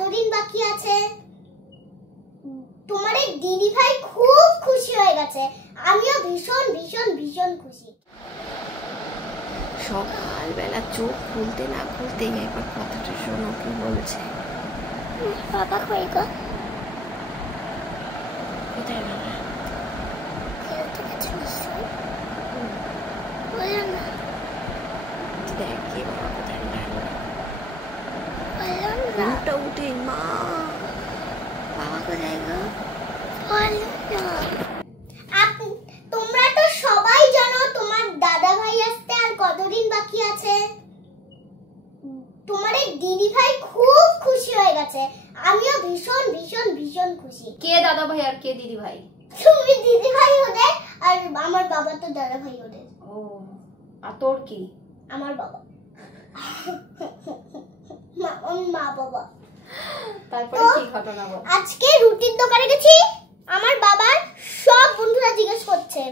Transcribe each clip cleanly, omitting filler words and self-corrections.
কতদিন বাকি আছে। তোমার এই দিদি ভাই খুব খুশি হয়ে গেছে, আমিও ভীষণ ভীষণ ভীষণ খুশি। সকালবেলা চোখ খুলতে না খুলতে একবার কথাটা শোনো কি বলছে। বাবা কই গো? কোথায় বাবা? খেলতে গেছে নিশ্চয়ই। বলো না। দেখ কি বাবা কোথায় গেল। বলো না। ঘুমটা উঠে মা, বাবা কোথায় গো? বলো না। তোমরা তো সবাই জানো তোমার দাদা ভাই আসতে আর কতদিন বাকি আছে। তোমার এই দিদি ভাই খুব খুশি হয়ে গেছে, আমিও ভীষণ ভীষণ ভীষণ খুশি। কে দাদা ভাই আর কে দিদি ভাই? তুমি দিদি ভাই ওদের, আর আমার বাবা তো দাদা ভাই ওদের। ও, আর তোর কি? আমার বাবা। মা বাবা। তারপরে কি ঘটনা বল? আজকে রুটির দোকানে গেছি, আমার বাবার সব বন্ধুরা জিজ্ঞেস করছে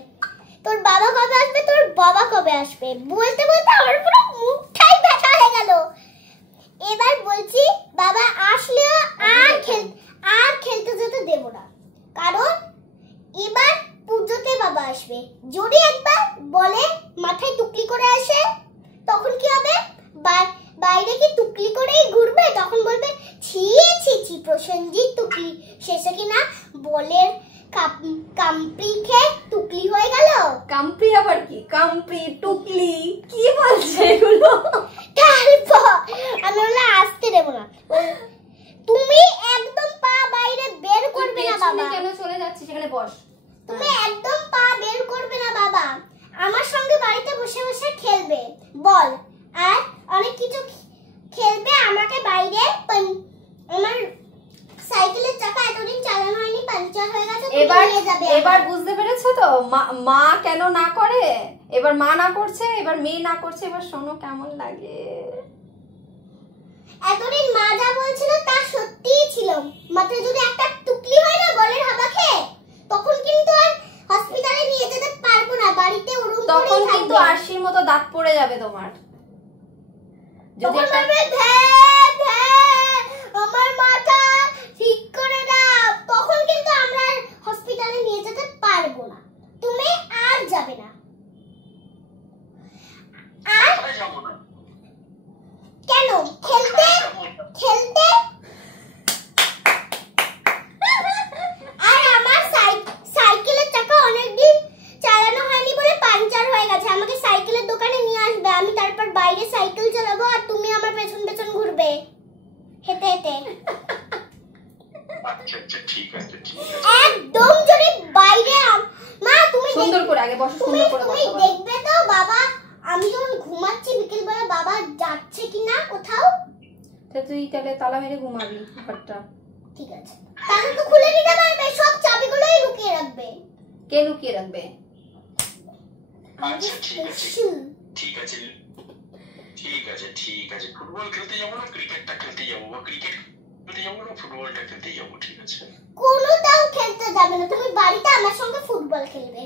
তোর বাবা কবে আসবে, তোর বাবা কবে আসবে। বলতে বলতে আমার পুরো মুখটাই ব্যথা হয়ে গেল। এবার বলছি বাবা আসলেও আর খেলতে যেতে দেব না, কারণ এবার পুজোতে বাবা আসবে। যদি একবার বলে মাথায় টুকলি করে আসে, তখন কি হবে? বাইরে কি টুকলি করেই ঘুরবে? তখন বলবে ছি ছি ছি প্রসেনজিৎ টুকলি, শেষে কিনা বলের কাম্পি খেয়ে টুকলি হয়ে গেল। কাম্পি আবার কি? কাম্পি টুকলি কি বলছে এগুলো? তারপর আমি বলে আসতে দেব না, তুমি একদম পা বাইরে বের করবে না বাবা। কেন চলে যাচ্ছিস? সেখানে বস। তুমি একদম পা বের করবে না বাবা, আমার সঙ্গে বাড়িতে বসে বসে খেলবে বল, আর অনেক কিছু খেলবে। আমাকে বাইরে আমার সাইকেলের চাকা এতদিন চালানো হয়নি, পাংচার হয়ে গেছে। এবার বুঝতে পেরেছো তো মা কেন না করে? এবার মা না করছে, এবার মেয়ে না করছে। এবার শোনো কেমন লাগে। এতদিন মা যা বলছিল তা সত্যিই ছিল। মাথায় যদি একটা টুকলি হয় না বলের হাওয়া খেয়ে, তখন কিন্তু আর হসপিটালে নিয়ে যেতে পারবো না, বাড়িতে ওরকম করেই থাকবে। তখন কিন্তু আরশির মতো দাঁত পড়ে যাবে তোমার। যদি আমার মাথা ঠিক করে দাও, তখন কিন্তু আমরা হসপিটালে নিয়ে যেতে পারবো না, তুমি আর যাবে না। আর কেন? খেলতে আর আমার সাইকেলের চাকা অনেকদিন চালানো হয়নি বলে পাংচার হয়ে গেছে। আমাকে সাইকেলের দোকানে নিয়ে আসবে, আমি তারপর বাইরে সাইকেল চালাবো, আর তুমি আমার পেছন পেছন ঘুরবে হেঁটে হেঁটে। আচ্ছা ঠিক আছে একদম যদি বাইরে মা তুমি সুন্দর করে আগে বসো, সুন্দর করে তুমি দেখবে তো বাবা আমি যখন ঘুমাচ্ছি বিকেলবেলা বাবা যাচ্ছে কিনা কোথাও। তুই তাহলে তালা মেরে ঘুমাবি ঘরটা। ঠিক আছে, তাহলে তো খুলে নিতে পারবে, সব চাবিগুলোই লুকিয়ে রাখবে। কে লুকিয়ে রাখবে? আচ্ছা ঠিক আছে ফুটবল খেলতে যাবো না ক্রিকেটটা খেলতে যাবো, বা ক্রিকেট খেলতে যাবো না ফুটবলটা খেলতে যাবো? ঠিক আছে, কোনোটাও খেলতে যাবে না, তুমি বাড়িতে আমার সঙ্গে ফুটবল খেলবে।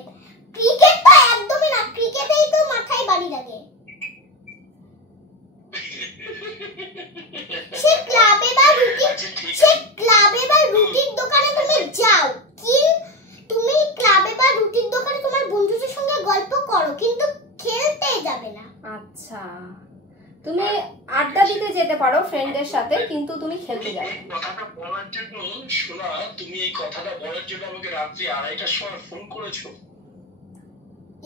ক্রিকেট তো একদমই না, ক্রিকেটেই তো মাথায় বাড়ি লাগে। সে ক্লাবে বা রুটির দোকানে তুমি যাও, তুমি ক্লাবে বা রুটির দোকানে তোমার বন্ধুদের সঙ্গে গল্প করো, কিন্তু খেলতে যাবে না। আচ্ছা, তুমি আড্ডা দিতে যেতে পারো ফ্রেন্ডদের সাথে, কিন্তু তুমি খেলতে যাবে। কথাটা বলার জন্য শোনা, তুমি এই কথাটা বলার জন্য আমাকে রাত্রি 2:30টার সময় ফোন করেছো।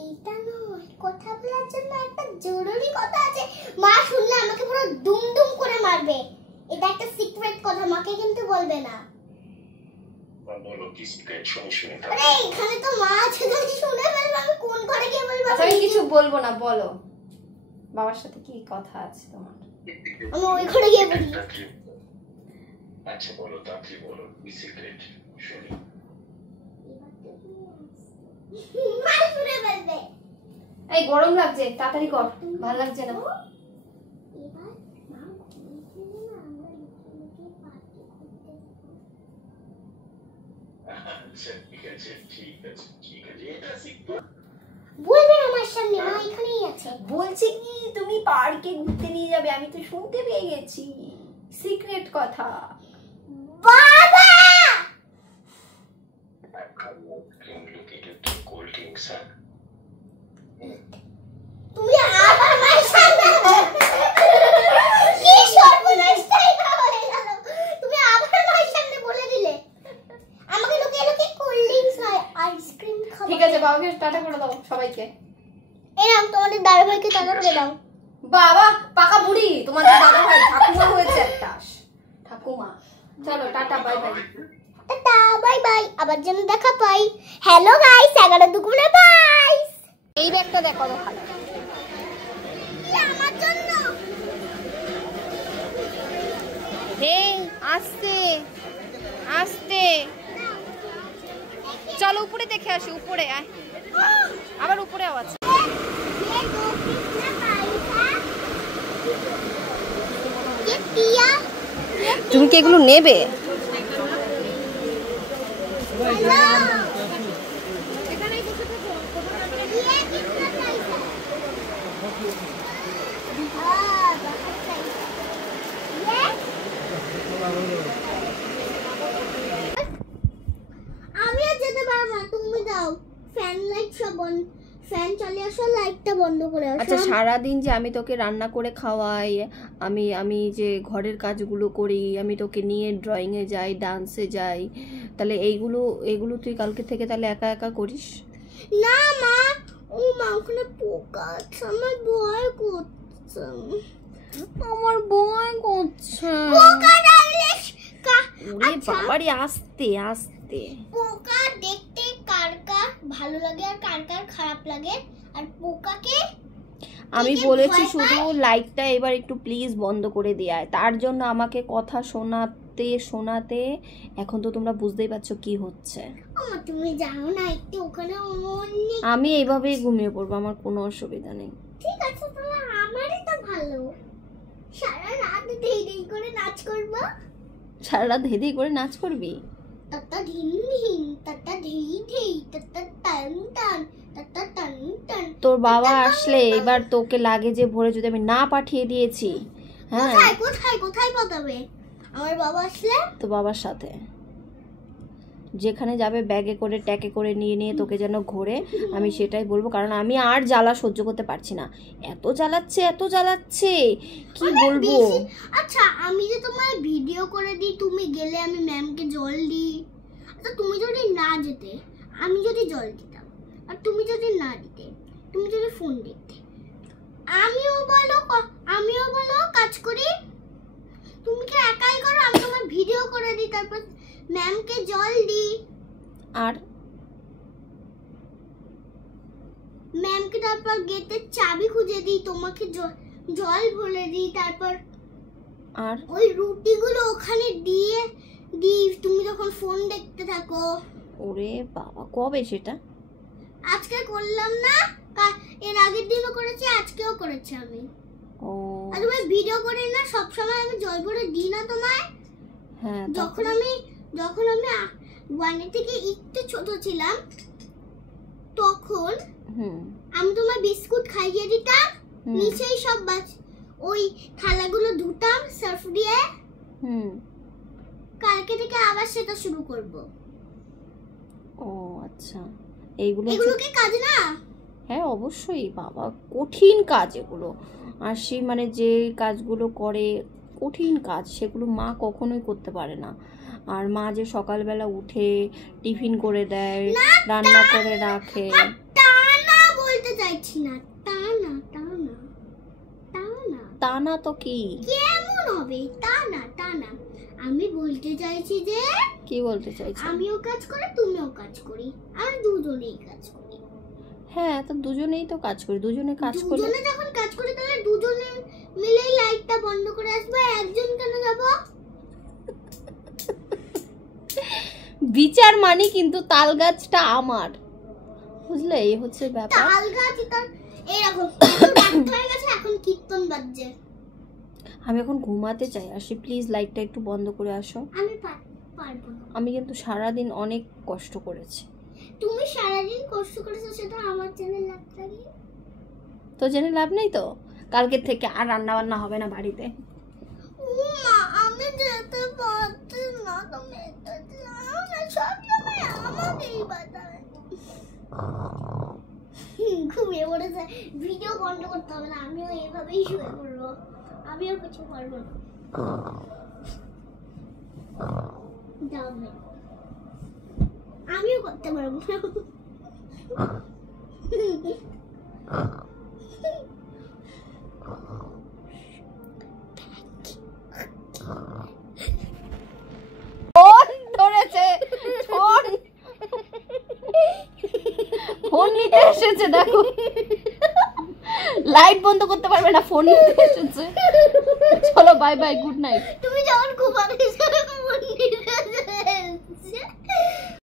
এটা নয়, কথা বলার জন্য একটা জরুরি কথা আছে। মা শুনলে আমাকে পুরো দুম করে মারবে। এটা একটা সিক্রেট কথা, মাকে কিন্তু বলবে না। বলো কি সিক্রেট? শুনি। আরে এখানে তো মা আছে, যদি শুনে ফেলবে আমি কোন ঘরে গিয়ে বলবো? আচ্ছা আমি কিছু বলবো না, বলো বাবার সাথে কি কথা আছে তোমার? আমি ওই ঘরে গিয়ে বলি। আচ্ছা বলো, তাড়াতাড়ি বলো কি সিক্রেট শুনি। মা শুনে ফেলবে। এই গরম লাগছে, তাড়াতাড়ি কর, ভালো লাগছে না। এবার মা ঘুমিয়ে না, আমরা লুকিয়ে পার্টি করতে যাব। আচ্ছা ঠিক আছে এটা সিক্রেট বলবেন আমার সামনে, মা এখানেই আছে। বলছি কি তুমি পার্কে ঘুরতে নিয়ে যাবে, আমি তো শুনতে পেয়ে গেছি সিক্রেট কথা। স্যার। তুমি আবার মায়ের সামনে কি সর্বনাশটাই না হয়ে গেল। তুমি আবার মায়ের সামনে বলে দিলে আমাকে লুকিয়ে লুকিয়ে কোল্ড ড্রিঙ্কস নয় আইসক্রিম খাবো। ঠিক আছে, বাবাকে টাটা করে দাও সবাইকে। এরকম তোমাদের দাদা ভাইকে টাটা করে দাও। বাবা পাকা বুড়ি, তোমাদের দাদা ভাই ঠাকুমা হয়েছে একটা। ঠাকুমা, চলো tata, bye bye. Tata bye bye, আবার যেন দেখা পাই। হ্যালো গাইস, 11 দুগুণে 22। এই ব্যাগটা দেখো কত ভালো। আমার জন্য এই আস্তে আস্তে চলো উপরে দেখে আসি, উপরে আয়, আবার উপরে আওয়াজ। তুমি কি এগুলো নেবে? আমি আর যেতে পারবো না, তুমি দাও। ফ্যান লাইট সব বন্ধ, ফ্যান চালিয়ে আসো, লাইটটা বন্ধ করে আসো। আচ্ছা, সারাদিন যে আমি তোকে রান্না করে খাওয়াই, আমি যে ঘরের কাজগুলো করি, আমি তোকে নিয়ে ড্রয়িংয়ে যাই, ডান্সে যাই, তাহলে এইগুলো তুই কালকে থেকে তাহলে একা একা করিস? না মা, ও মা ওখানে পোকা আছে, আমার ভয় করছে। আমার ভয় করছে। পোকা ডাকলে ওরে বাবারে, আস্তে আস্তে। পোকা দেখতে কার কার ভালো লাগে আর কার কার খারাপ লাগে, আর পোকাকে আমি বলেছি শুধু লাইটটা এবার একটু প্লিজ বন্ধ করে দেয়, তার জন্য আমাকে কথা শোনাতে শোনাতে এখন তো তোমরা বুঝতেই পারছো কি হচ্ছে। আমার তুমি যাও না একটু ওখানে অনেক। আমি এইভাবেই ঘুমিয়ে পড়বো, আমার কোনো অসুবিধা নেই। ঠিক আছে, তাহলে আমারই তো ভালো, সারা রাত ধেই ধেই করে নাচ করবো। সারা রাত ধেই করে নাচ করবি? তত্তা ধিন ধিন, তত্তা ধেই ধেই, তত্তা টান টান, তত্তা টান টান। তোর বাবা আসলে এবার তোকে লাগে যে ভরে যদি আমি না পাঠিয়ে দিয়েছি। হ্যাঁ, কোথায় কোথায় কোথায় পাঠাবে আমার বাবা আসলে? তো বাবার সাথে যেখানে যাবে ব্যাগে করে ট্যাকে করে নিয়ে নিয়ে তোকে যেন ঘোরে, আমি সেটাই বলবো, কারণ আমি আর জ্বালা সহ্য করতে পারছি না। এত জ্বালাচ্ছে কি বলবো। আচ্ছা, আমি যে তোমার ভিডিও করে দিই, তুমি গেলে আমি ম্যামকে জল দিই। আচ্ছা, তুমি যদি না যেতে, আমি যদি জল দিতাম, আর তুমি যদি না দিতে, তুমি যদি ফোন দেখতে, আমিও বলো কাজ করি। তুমি কি একাই করো? আমি তোমার ভিডিও করে দিই, তারপর ম্যামকে জল দিই, আর ম্যামকে তারপর গেটের চাবি খুঁজে দিই, তোমাকে জল ভরে দিই, তারপর আর ওই রুটিগুলো ওখানে দিয়ে দিই, তুমি যখন ফোন দেখতে থাকো। ওরে বাবা, কবে সেটা? আজকে করলাম না, এর আগের দিনও করেছি, আজকেও করেছি আমি। ও আর তুমি ভিডিও করে না, সব সময় আমি জল ভরে দিই না তোমায়? হ্যাঁ, যখন আমি 1 থেকে একটু ছোট ছিলাম, তখন আমি তোমার বিস্কুট খাইয়ে দিতাম, নিচেই সব ওই থালাগুলো ধুতাম সার্ফ দিয়ে। কালকে থেকে আবার সেটা শুরু করব। ও আচ্ছা, এইগুলো কি কাজ না? হ্যাঁ অবশ্যই বাবা, কঠিন কাজ এগুলো। আর সে মানে যে কাজগুলো করে কঠিন কাজ, সেগুলো মা কখনোই করতে পারে না। আর মা যে সকালবেলা উঠে টিফিন করে দেয়, রান্না করে রাখে। তা না বলতে চাইছি না, তা না তা না তো কি কেমন হবে? তা না আমি বলতে চাইছি যে, কি বলতে চাইছি? আমিও কাজ করি, তুমিও কাজ করি, আর দুজনেই কাজ করি। হ্যাঁ, তো দুজনেই তো কাজ করি, দুজনে কাজ করি। দুজনে যখন কাজ করি, তাহলে দুজনে মিলেই লাইটটা বন্ধ করে আসবে, একজন কেন যাব? বিচার মানে কিন্তু তাল গাছটা আমার, বুঝলে? এই হচ্ছে ব্যাপার। তাল গাছ এরকম হয়ে গেছে, এখন কীর্তন বাজছে। আমি এখন ঘুমাতে চাই, আসি প্লিজ লাইটটা একটু বন্ধ করে আসো। আমি পারবো না। আমি কিন্তু সারাদিন অনেক কষ্ট করেছি। তুমি সারাদিন কষ্ট করেছো, সেটা আমার জেনে লাভ লাগে? তো জেনে লাভ নেই তো, কালকের থেকে আর রান্না বান্না হবে না বাড়িতে। মা, আমি যেতে পারছি না, তুমি এটা জানো না, সব সময় আমাকেই বাধা। ঘুমিয়ে পড়েছে। ভিডিও বন্ধ করতে হবে না, আমিও এভাবেই শুয়ে পড়বো, আমিও কিছু পারবো না। যাবে আমিও করতে পারবো না। ফোন ধরেছে, ফোন ফোন নিতে এসেছে, দেখো লাইট বন্ধ করতে পারবে না, ফোন নিতে এসেছে। চলো বাই বাই, গুড নাইট।